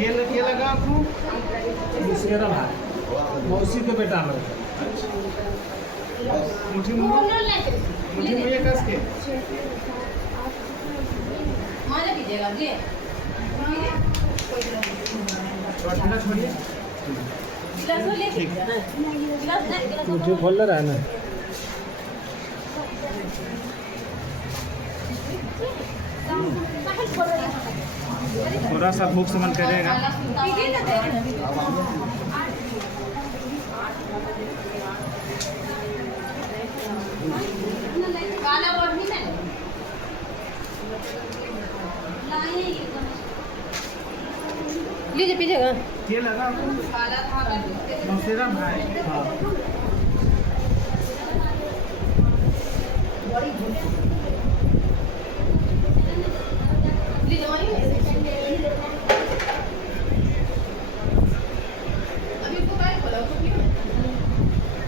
ये लगा आपको? मेरा भाई मौसी के बेटा में मुट्ठी में ये कस के छोड़िए मुझे खोल रहा है ना। थोड़ा सा भूख समन करेगा। लीजिए पीजिएगा। ये लगा आपको? मौसेरा भाई। हाँ